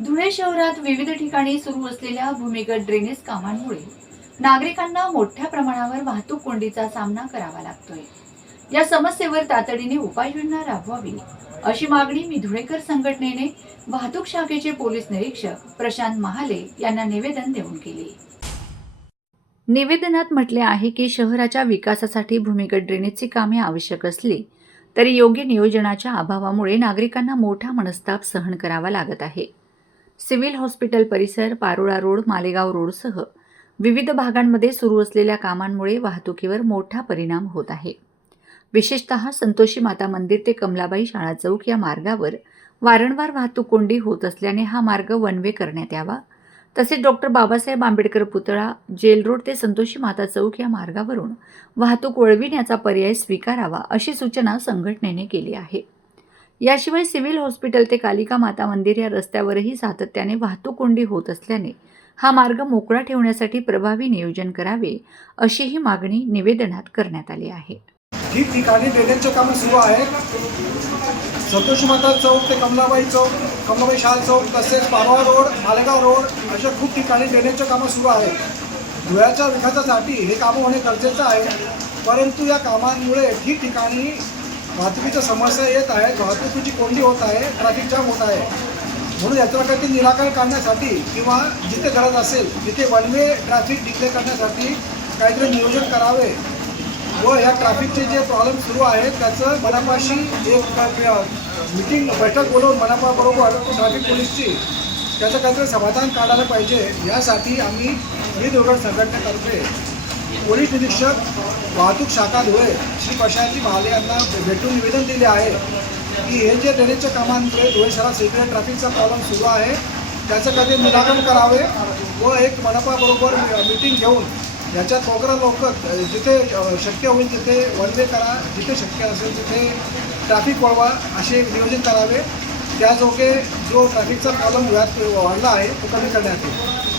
धुळे शहरात विविध ठिकाणी सुरू असलेल्या भूमिगत ड्रेनेज कामांमुळे नागरिकांना मोठ्या प्रमाणावर वाहतूक कोंडीचा सामना करावा लागतोय। या समस्येवर तातडीने उपाययोजना राबवावी अशी मागणी मी धुळेकर संघटनेने वाहतूक शाखेचे पोलीस निरीक्षक प्रशांत महाले यांना निवेदन देऊन केले। निवेदनात म्हटले आहे की शहराच्या विकासासाठी भूमिगत ड्रेनेजची कामे आवश्यक असली तरी योग्य नियोजनाच्या अभावामुळे नागरिकांना मोठा मनस्ताप सहन करावा लागत आहे। सिव्हिल हॉस्पिटल परिसर, पारोळा रोड, मालेगाव रोडसह विविध भागांमध्ये सुरू असलेल्या कामांमुळे वाहतुकीवर मोठा परिणाम होत आहे। विशेषतः संतोषी माता मंदिर ते कमलाबाई शाळा चौक या मार्गावर वारंवार वाहतूक कोंडी होत असल्याने हा मार्ग वन वे करण्यात यावा। तसेच डॉक्टर बाबासाहेब आंबेडकर पुतळा, जेल रोड ते संतोषी माता चौक या मार्गावरून वाहतूक वळविण्याचा पर्याय स्वीकारावा अशी सूचना संघटनेने केली आहे। याशिवाय सिव्हिल हॉस्पिटल ते कालिका माता मंदिर या रस्त्यावरही सातत्याने वाहतूक कोंडी होत असल्याने हा मार्ग मोकळा ठेवण्यासाठी प्रभावी नियोजन करावे अशीही मागणी निवेदनात करण्यात आली आहे। ठिकठिकाणी ड्रेनेजचे कामं सुरू आहेत। संतोषी माता चौक ते कमलाबाई चौक, कमलाबाई शाळा चौक, तसेच पारोळा रोड, मालेगाव रोड अशा खूप ठिकाणी ड्रेनेजचे कामं सुरू आहेत। धुळ्याच्या विकासासाठी हे कामं होणे गरजेचं आहे, परंतु या कामांमुळे ठिकठिकाणी वाहतुकीच्या समस्या येत आहेत, वाहतुकीची कोंडी होत आहे, ट्रॅफिक जाम होत आहे। म्हणून याच्याकडे निराकरण करण्यासाठी किंवा जिथे गरज असेल तिथे वन वे ट्रॅफिक डिक्लेअर करण्यासाठी काहीतरी नियोजन करावे व या ट्रॅफिकचे जे प्रॉब्लेम सुरू आहेत त्याचं मनपाशी एक मीटिंग बैठक बोलवून मनपाबरोबर ट्रॅफिक पोलीसची त्याचं काहीतरी समाधान काढायला पाहिजे। यासाठी आम्ही मी धुळेकर संघटनेतर्फे पोलीस निरीक्षक वाहतूक शाखा धुळे श्री प्रशांत महाले यांना भेटून निवेदन दिले आहे की हे जे ड्रेनेजच्या कामांमुळे धुळे शहरात सगळ्या ट्रॅफिकचा प्रॉब्लेम सुरू आहे त्याचं काहीतरी निराकरण करावे व एक मनपाबरोबर मीटिंग घेऊन याच्यात लवकर जिथे शक्य होईल तिथे वन वे करा, जिथे शक्य असेल तिथे ट्रॅफिक वळवा असे नियोजन करावे। त्याजोगे जो ट्रॅफिकचा प्रॉब्लेम वाढला आहे तो कमी करण्यात येईल।